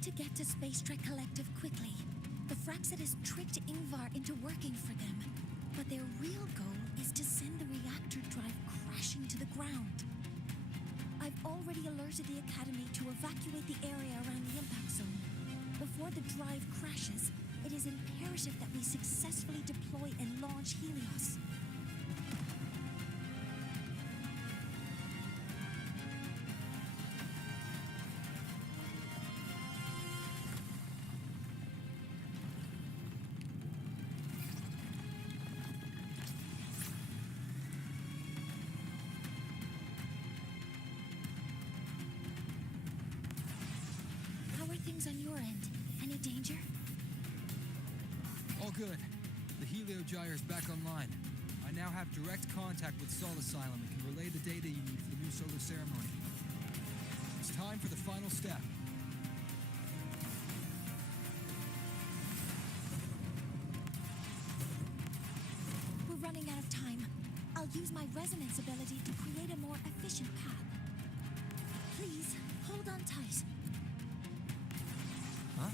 need to get to Space Trek Collective quickly. The Fraxidus tricked Ingvar into working for them, but their real goal is to send the reactor drive crashing to the ground. I've already alerted the Academy to evacuate the area around the impact zone. Before the drive crashes, it is imperative that we successfully deploy and launch Helios. On your end, any danger? All good. The Heliogyre's back online. I now have direct contact with Sol Asylum and can relay the data you need for the new solar ceremony. It's time for the final step. We're running out of time. I'll use my resonance ability to create a more efficient path. Please, hold on tight. Huh?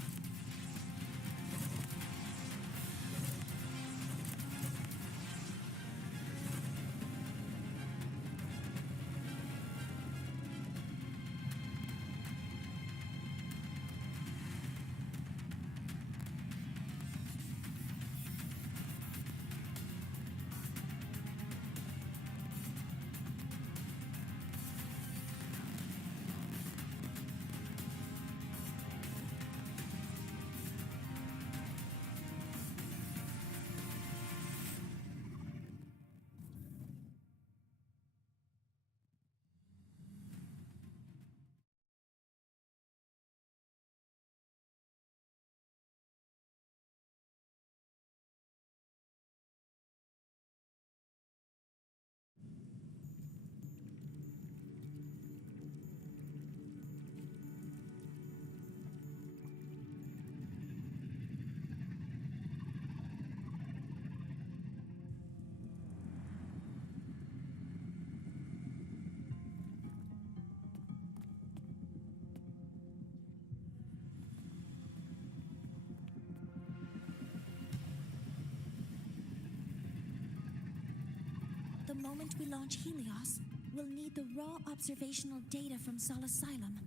The moment we launch Helios, we'll need the raw observational data from Sol Asylum.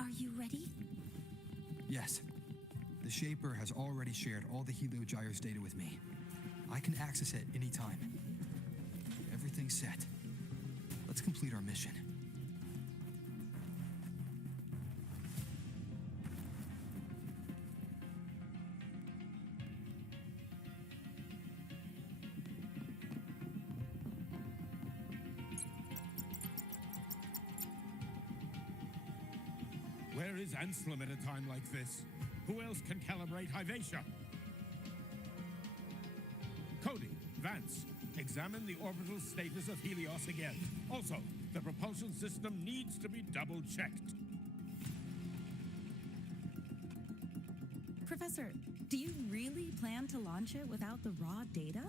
Are you ready? Yes. The Shaper has already shared all the Heliogyre's data with me. I can access it anytime. Everything's set. Let's complete our mission. Where is Anselm at a time like this? Who else can calibrate Hyvatia? Cody, Vance, examine the orbital status of Helios again. Also, the propulsion system needs to be double-checked. Professor, do you really plan to launch it without the raw data?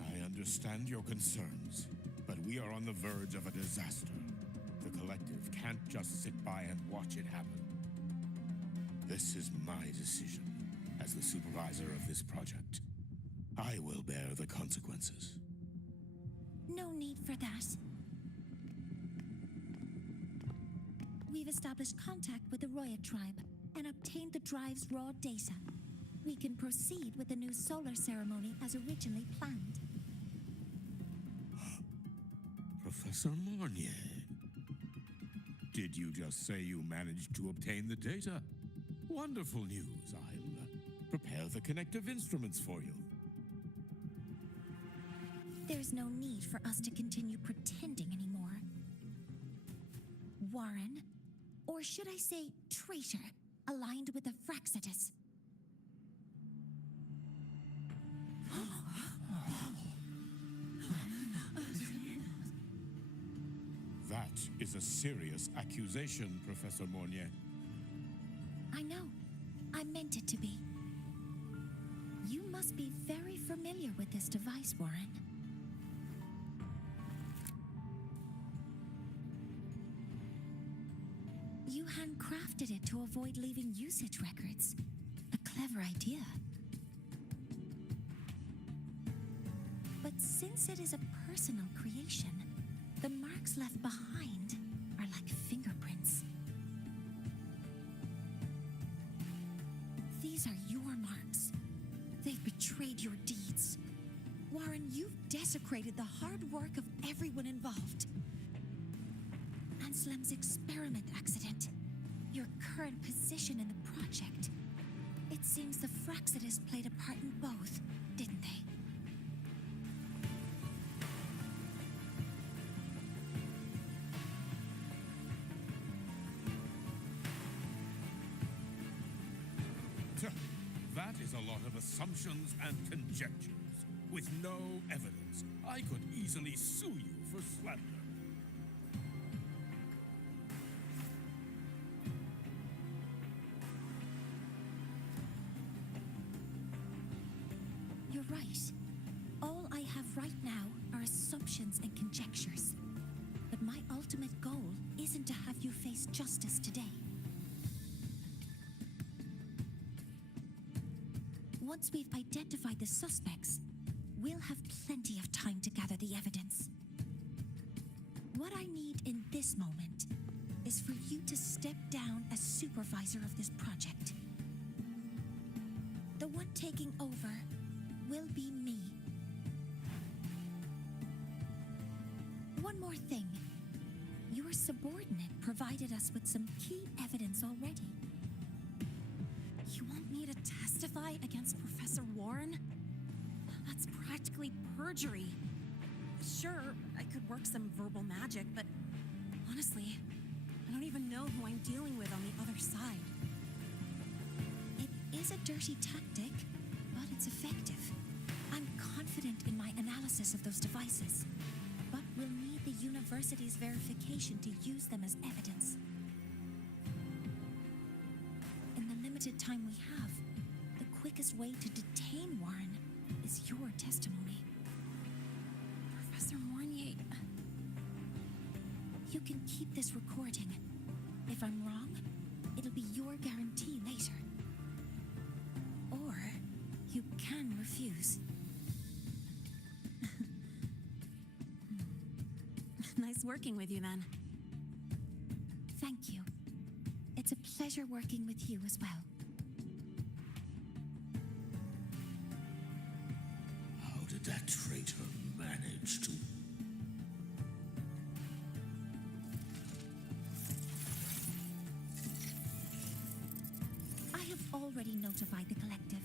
I understand your concerns, but we are on the verge of a disaster. The collective can't just sit by and watch it happen. This is my decision as the supervisor of this project. I will bear the consequences. No need for that. We've established contact with the Roya tribe and obtained the drive's raw data. We can proceed with the new solar ceremony as originally planned. Professor Mornier, did you just say you managed to obtain the data? Wonderful news. I'll prepare the connective instruments for you. There's no need for us to continue pretending anymore. Warren, or should I say traitor, aligned with the Fraxidus. That is a serious accusation, Professor Mornier. I know. I meant it to be. You must be very familiar with this device, Warren. You handcrafted it to avoid leaving usage records. A clever idea. But since it is a personal creation, the marks left behind are like fingerprints. These are your marks. They've betrayed your deeds. Warren, you've desecrated the hard work of everyone involved. Anslem's experiment accident, your current position in the project. It seems the Fraxidus played a part in both, didn't they? That is a lot of assumptions and conjectures. With no evidence, I could easily sue you for slander. You're right. All I have right now are assumptions and conjectures. But my ultimate goal isn't to have you face justice today. Once we've identified the suspects, we'll have plenty of time to gather the evidence. What I need in this moment is for you to step down as supervisor of this project. The one taking over will be me. One more thing. Your subordinate provided us with some key evidence already. You want me to testify against Professor Warren? That's practically perjury. Sure, I could work some verbal magic, but honestly, I don't even know who I'm dealing with on the other side. It is a dirty tactic, but it's effective. I'm confident in my analysis of those devices, but we'll need the university's verification to use them as evidence. In the limited time we have, the quickest way to detain Warren is your testimony. Professor Mornier, You can keep this recording. If I'm wrong, it'll be your guarantee later. Or you can refuse. nice working with you then. Thank you. It's a pleasure working with you as well. How did that traitor manage to... I have already notified the collective.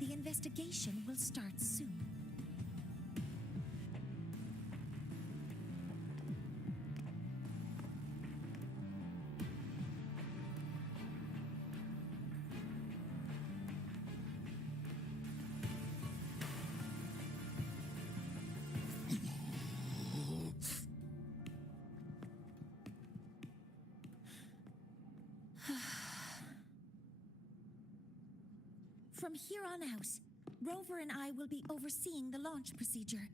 The investigation will start soon. From here on out, Rover and I will be overseeing the launch procedure.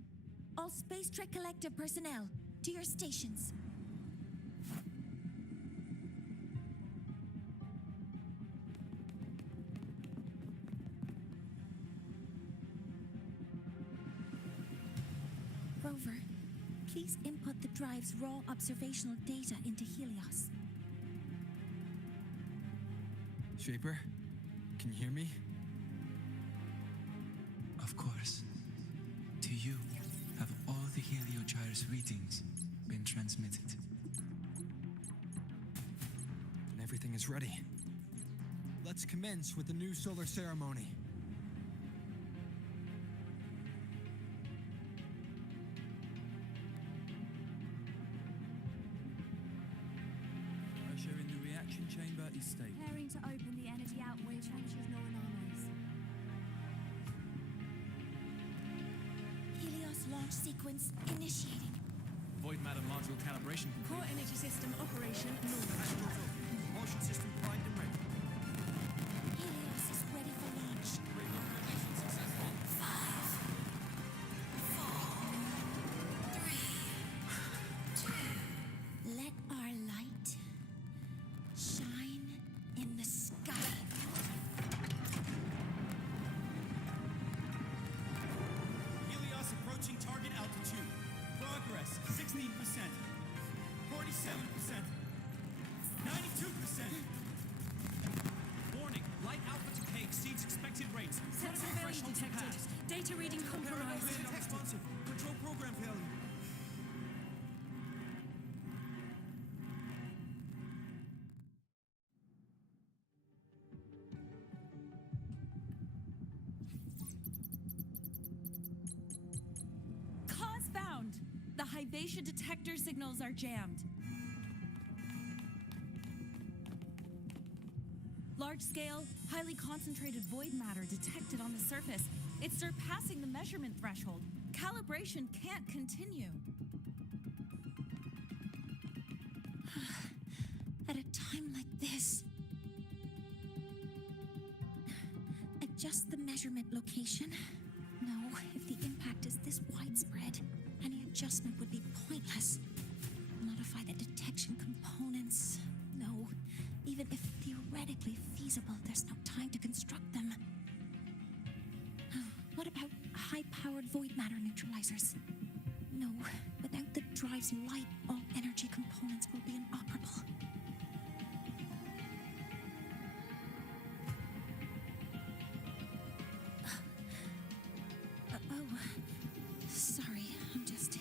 All Space Trek Collective personnel, to your stations. Rover, please input the drive's raw observational data into Helios. Shaper, can you hear me? Of course. To you, have all the heliogyres readings been transmitted? And everything is ready. Let's commence with the new solar ceremony. Pressure in the reaction chamber is stable. Preparing to open the energy output trenches no anomalies. Helios launch sequence initiating. Void matter module calibration complete. Core energy system operation normal. Propulsion system primed and ready. Helios is ready for launch. Reconfirmation successful. 5, 4, 3, 2. Let our light in the sky. Helios approaching target altitude. Progress 16%. 47%. 92%. Warning, light alpha decay exceeds expected rates. Sensor Critical failure threshold detected. surpassed. Data reading compromised. Responsive. Control program failure. Cause found. The Hyvatia detector signals are jammed. Large-scale, highly concentrated void matter detected on the surface. It's surpassing the measurement threshold. Calibration can't continue. At a time like this, adjust the measurement location. No, if the impact is this widespread, any adjustment would be pointless. Modify the detection components. No, even if theoretically feasible, there's no time to construct them. What about high-powered void matter neutralizers? No, without the drive's light, all energy components will be inoperable. Oh, sorry, I'm just...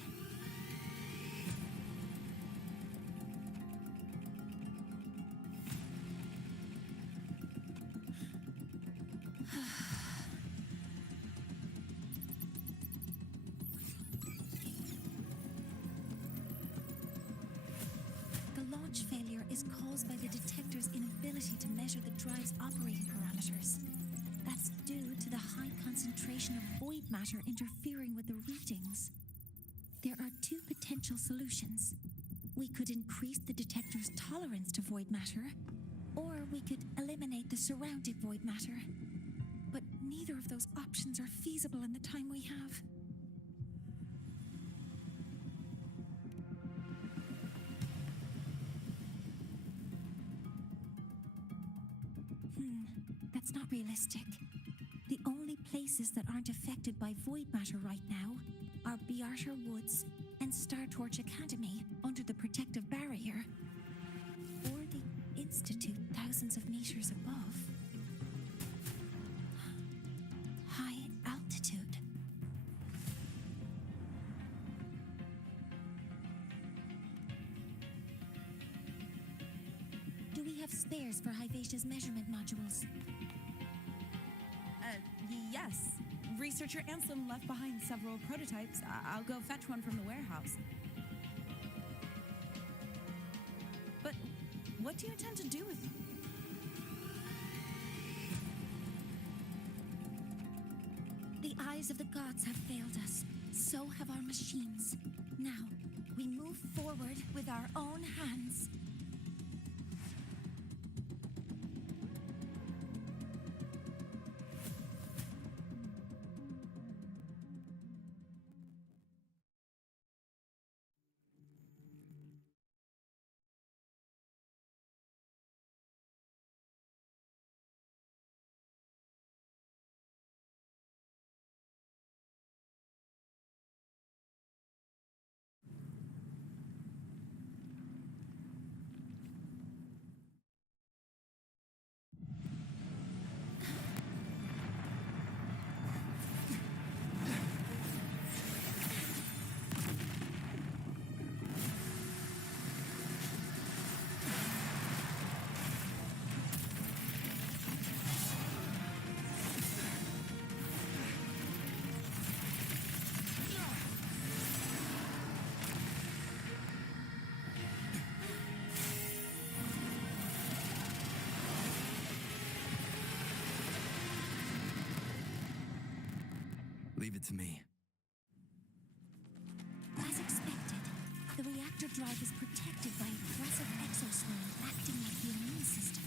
The launch failure is caused by the detector's inability to measure the drive's operating parameters. That's due to the high concentration of void matter interfering with the readings. There are two potential solutions. We could increase the detector's tolerance to void matter, or we could eliminate the surrounding void matter. But neither of those options are feasible in the time we have. That's not realistic. The only places that aren't affected by void matter right now are Bearter Woods and Star Torch Academy under the protective barrier, or the Institute thousands of meters above. High altitude. Do we have spares for Hyvatia's measurement modules? Yes. Researcher Ansem left behind several prototypes. I'll go fetch one from the warehouse. But what do you intend to do with them? The eyes of the gods have failed us. So have our machines. Now, we move forward with our own hands. Leave it to me. As expected, the reactor drive is protected by aggressive exosomes acting like the immune system.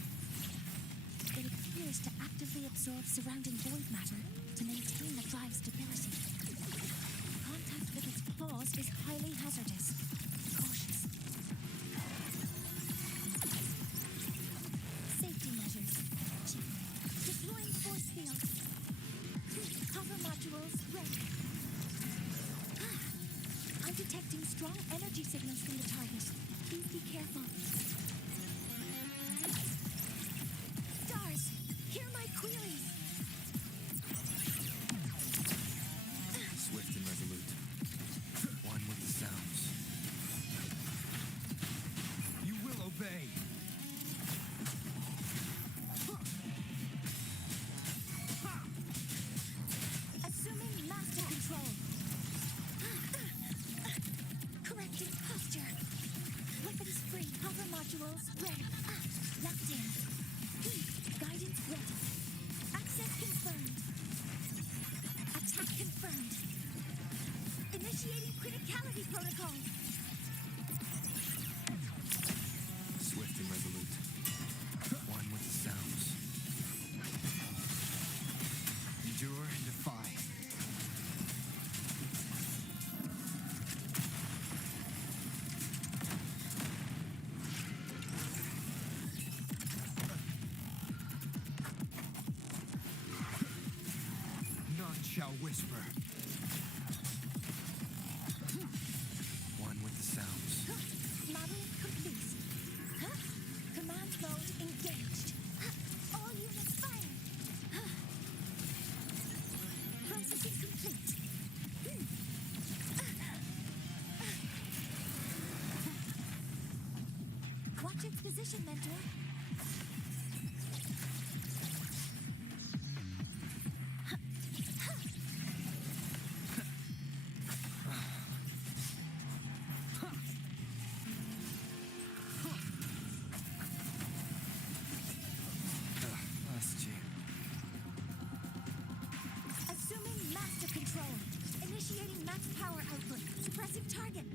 It appears to actively absorb surrounding void matter to maintain the drive's stability. Contact with its claws is highly hazardous. Cautious. Safety measures. from the target. Please be careful. Stars, hear my queries. Swift and resolute. One with the sounds. You will obey. Assuming master control. Correcting posture. Weapons free. Hover modules ready. Locked in. Guidance ready. Access confirmed. Attack confirmed. Initiating criticality protocol. Swift and resolute. One with the sounds. Endure and defy. None shall whisper. One with the sounds. Modeling complete. Command mode engaged. All units fire. Processing complete. Watch its position, Mentor. Lost you. Assuming master control. Initiating max power output. Suppressing target.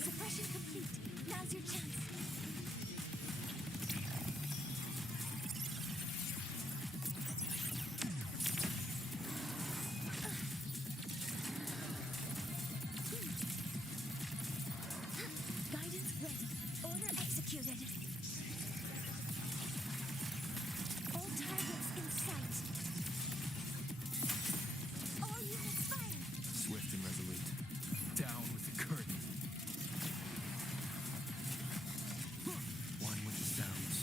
Suppression complete. Now's your chance. Guidance ready. Order executed. All targets in sight. All units fire. Swift and resolute. Down with the curtain. One with the sounds.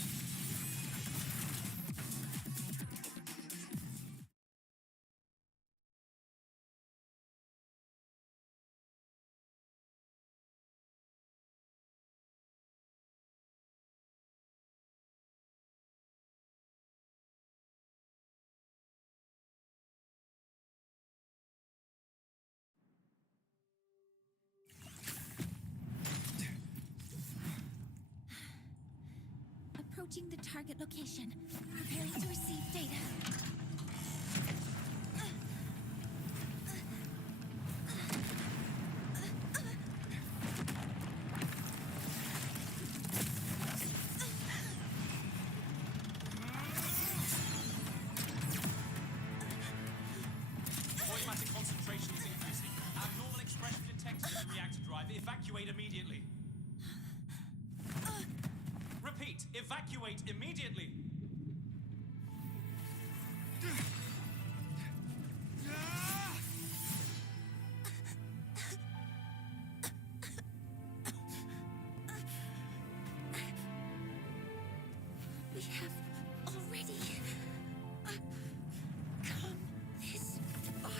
Approaching the target location. Preparing to receive data. Automatic concentration is increasing. Abnormal expression detected in the reactor drive. Evacuate immediately. Repeat, evacuate immediately. We have already come this far.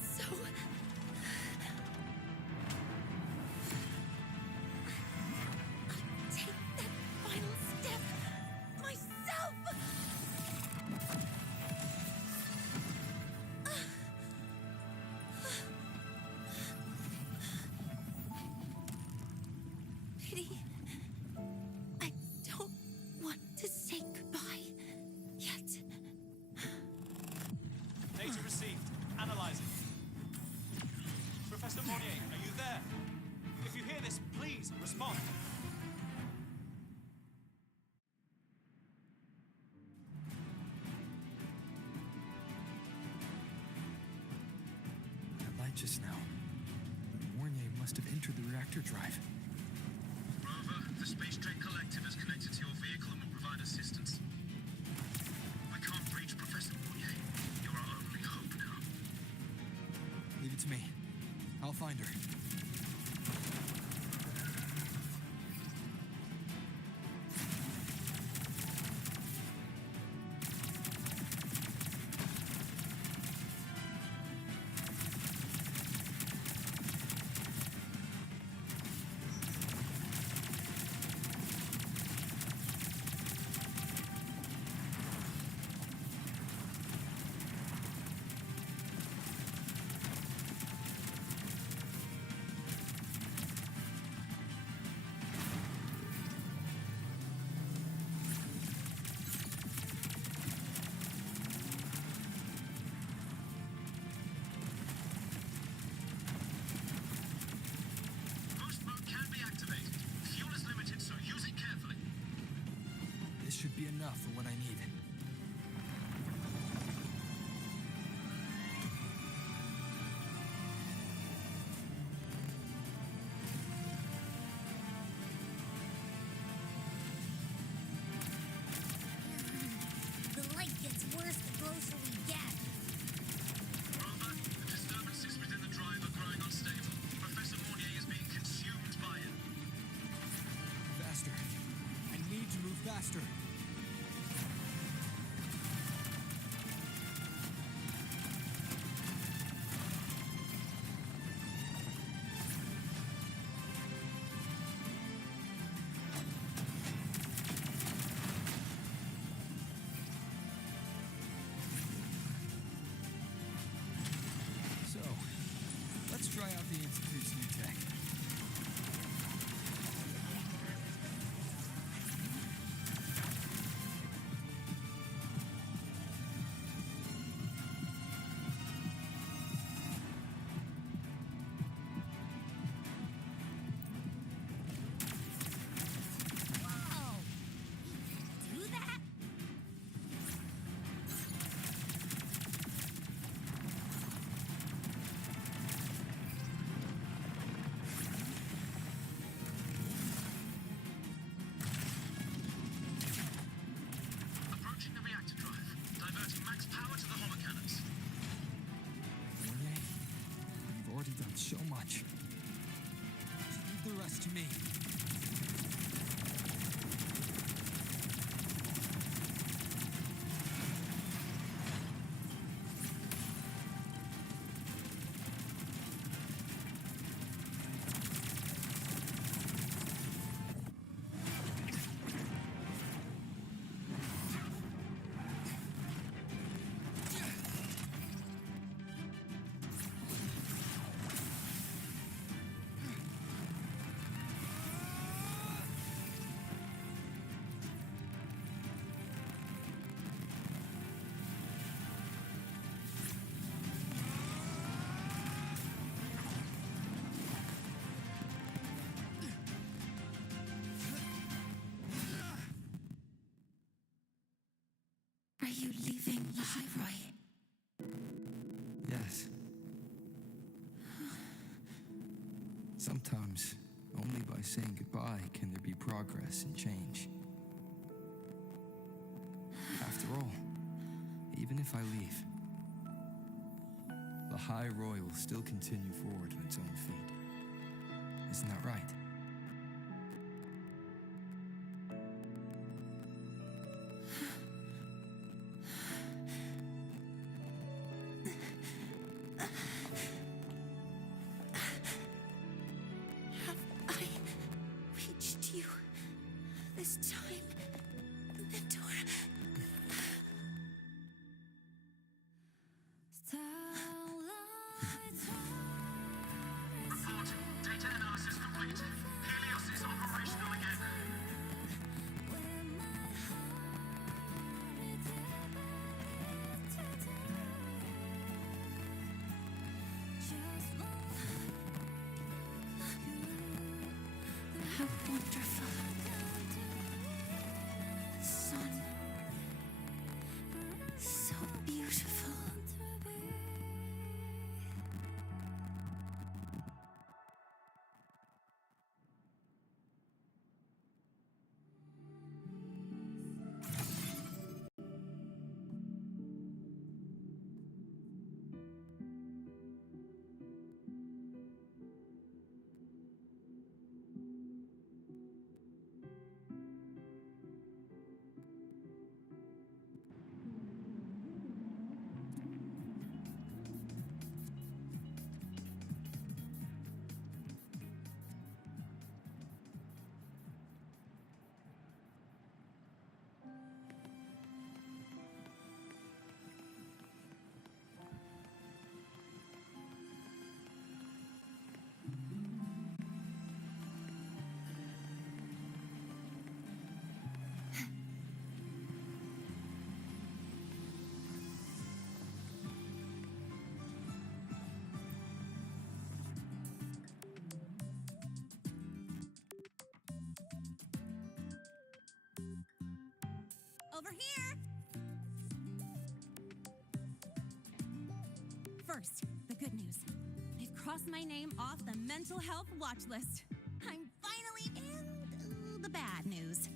So I'll take that final step myself. Pity. I don't want to say goodbye yet. Data received. Analyzing. Professor Monnier, are you there? If you hear this, please respond. That light just now. Warnier must have entered the reactor drive. Rover, the Space Trek Collective is connected to your vehicle and will provide provide assistance. We can't reach Professor Mounier. You're our only hope now. Leave it to me. I'll find her. Boost mode can be activated. Fuel is limited, so use it carefully. This should be enough for what I need. The light gets worse the closer we get. Rover, the disturbances within the drive are growing unstable. Professor Mounier is being consumed by it. Faster. I need to move faster. So, let's try out the Institute's new tech. Whoa! You can do that? Approaching the reactor drive. Diverting max power to the hollow cannons. Mounier, you've already done so much. Just leave the rest to me. Are you leaving Leroy? Yes. Sometimes, only by saying goodbye can there be progress and change. After all, even if I leave, the High Roy will still continue forward on its own feet. Isn't that right? Have I reached you this time, Mentor? Report. Data analysis complete. Over here! First, the good news. They've crossed my name off the mental health watch list. I'm finally in the bad news.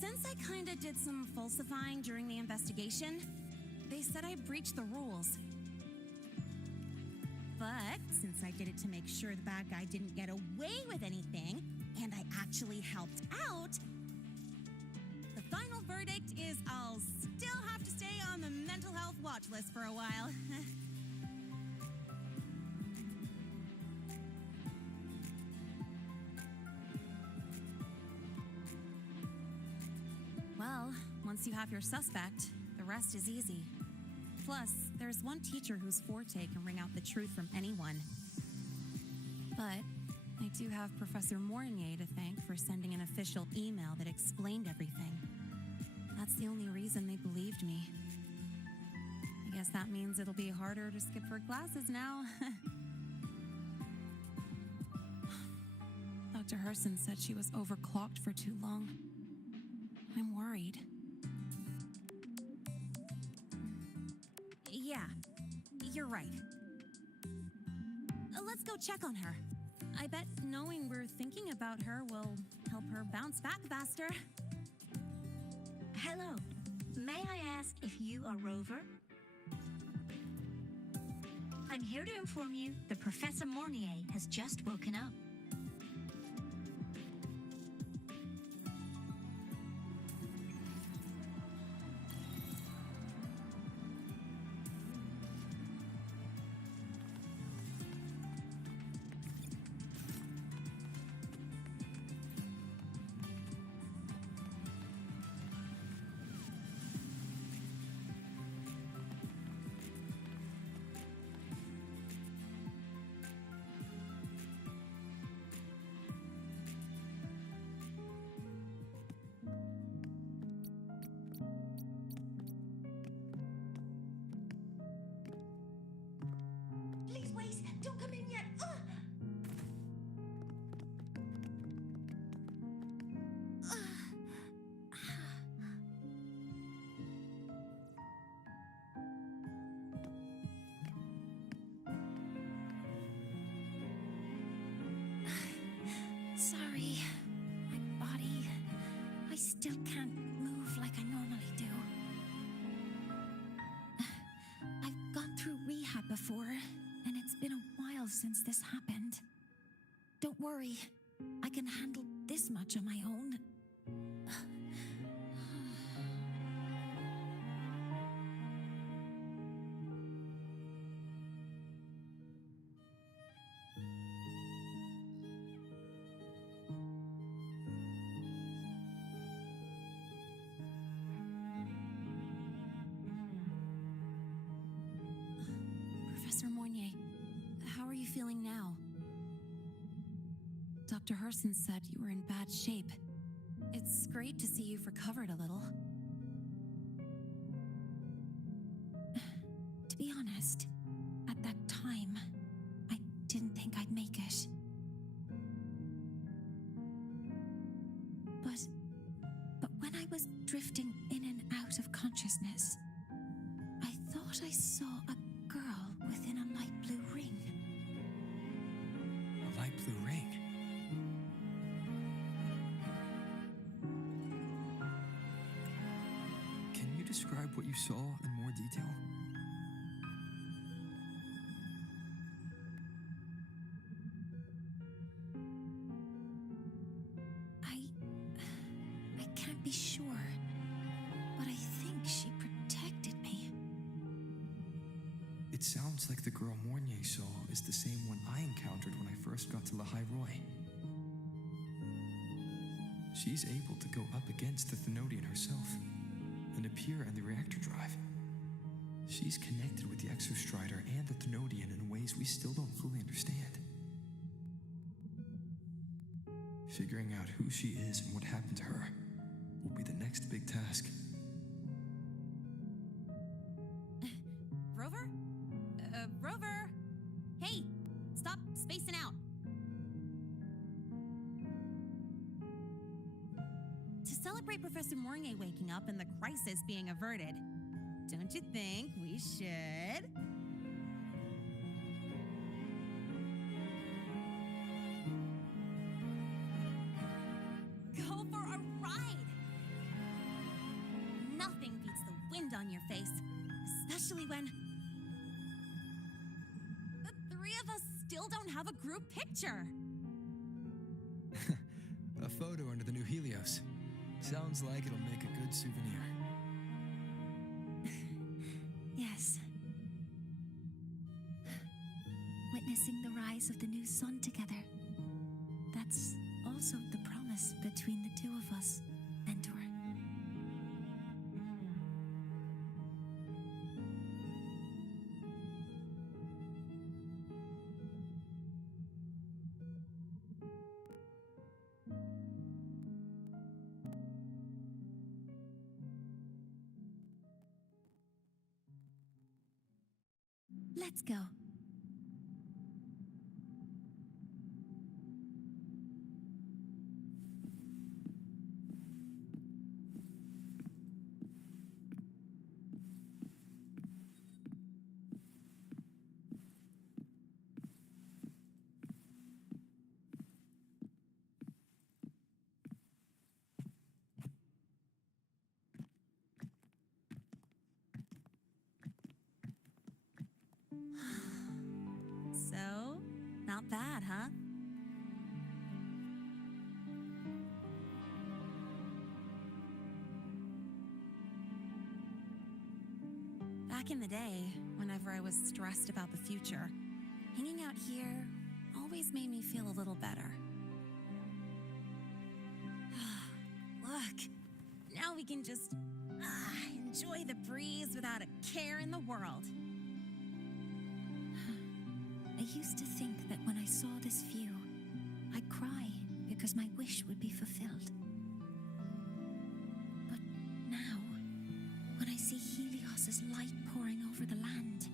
Since I kinda did some falsifying during the investigation, they said I breached the rules. But since I did it to make sure the bad guy didn't get away with anything, and I actually helped out, the final verdict is I'll still have to stay on the mental health watch list for a while. Well, once you have your suspect, the rest is easy. Plus, there's one teacher whose forte can wring out the truth from anyone. But I do have Professor Mornier to thank for sending an official email that explained everything. That's the only reason they believed me. I guess that means it'll be harder to skip her classes now. Dr. Herson said she was overclocked for too long. I'm worried. Yeah, you're right. Let's go check on her. I bet knowing we're thinking about her will help her bounce back faster. Hello. May I ask if you are Rover? I'm here to inform you that Professor Mornier has just woken up. Please wait! Don't come in yet! Sorry. My body... I still can't move like I normally do. I've gone through rehab before, and it's been a while since this happened. Don't worry. I can handle this much on my own. Professor Mornier, how are you feeling now? Dr. Herson said you were in bad shape. It's great to see you've recovered a little. To be honest, at that time, I didn't think I'd make it. But when I was drifting in and out of consciousness, I thought I saw a girl within a light blue ring. A light blue ring? Can you describe what you saw in more detail? I can't be sure, but I think she protected me. It sounds like the girl Mornier saw is the same one I encountered when I first got to Lahai Roy. She's able to go up against the Thenodian herself and appear in the reactor drive. She's connected with the Exostrider and the Thenodian in ways we still don't fully understand. Figuring out who she is and what happened to her will be the next big task. Rover? Rover! Hey! Stop spacing out! To celebrate celebrate Professor Mornier waking up and the crisis being averted. Don't you think we should? Go for a ride! Nothing beats the wind on your face, especially when the three of us still don't have a group picture. A photo under the new Helios. Sounds like it'll make a good souvenir. Yes. Witnessing the rise of the new sun together. That's also the promise between the two of us, Mentor. Let's go. So, not bad, huh? Back in the day, whenever I was stressed about the future, hanging out here always made me feel a little better. Look, now we can just enjoy the breeze without a care in the world. I used to think that when I saw this view, I'd cry because my wish would be fulfilled. But now, when I see Helios's light pouring over the land,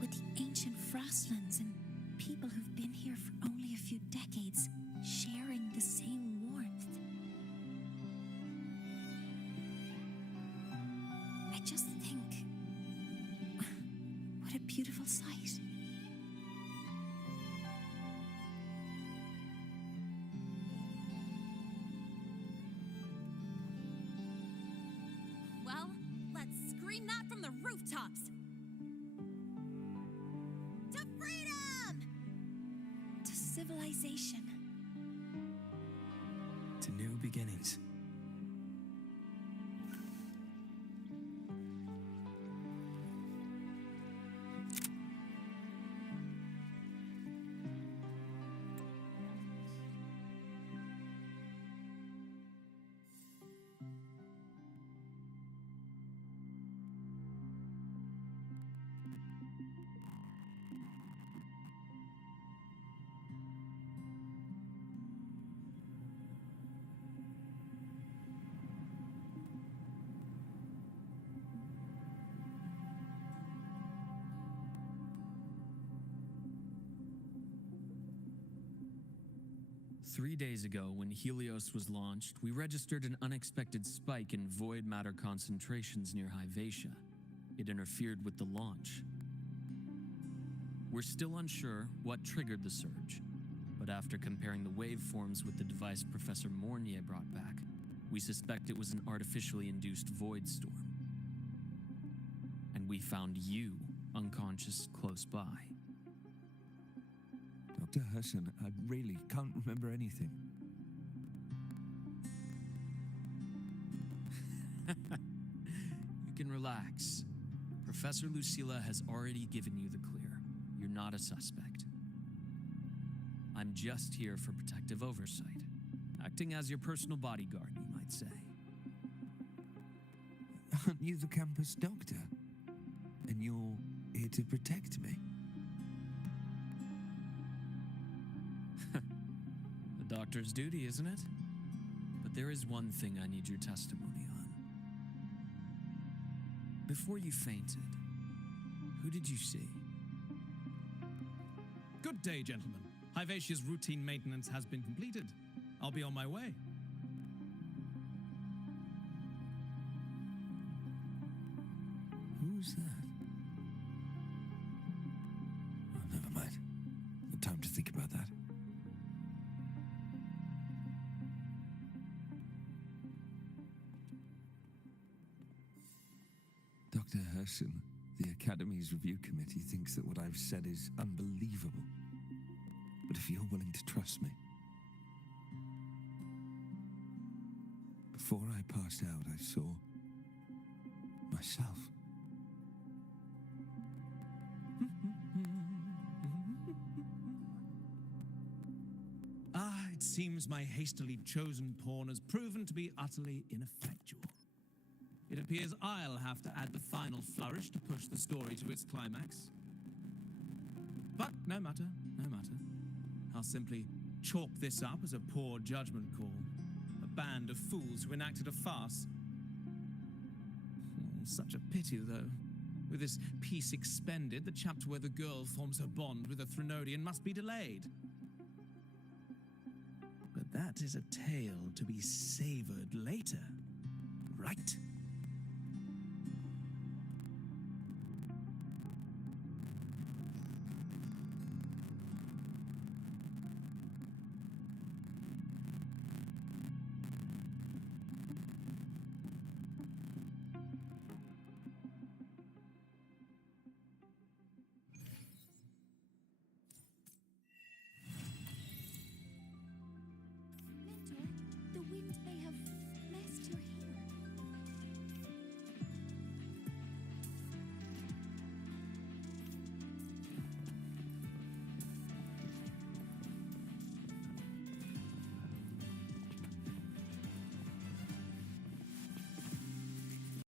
with the ancient frostlands and people who've been here for only a few decades sharing the same warmth, I just think, what a beautiful sight. Well, let's scream that from the rooftops. To freedom! To civilization. To new beginnings. Three days ago, when Helios was launched, we registered an unexpected spike in void matter concentrations near Hyvatia. It interfered with the launch. We're still unsure what triggered the surge, but after comparing the waveforms with the device Professor Mornier brought back, we suspect it was an artificially induced void storm. And we found you unconscious close by. Dr. Hassan, I really can't remember anything. You can relax. Professor Lucilla has already given you the clear. You're not a suspect. I'm just here for protective oversight, acting as your personal bodyguard, you might say. Aren't you the campus doctor? And you're here to protect me? The doctor's duty, isn't it? But there is one thing I need your testimony on. Before you fainted, who did you see? Good day, gentlemen. Hyvatia's routine maintenance has been completed. I'll be on my way. was that? Oh, never mind. No time to think about that. Dr. Herschel, the Academy's review committee thinks that what I've said is unbelievable. But if you're willing to trust me... Before I passed out, I saw... myself. It seems my hastily chosen pawn has proven to be utterly ineffectual. It appears I'll have to add the final flourish to push the story to its climax. But no matter, no matter. I'll simply chalk this up as a poor judgment call. A band of fools who enacted a farce. Such a pity, though. With this piece expended, the chapter where the girl forms her bond with a Threnodian must be delayed. But that is a tale to be savored later, right?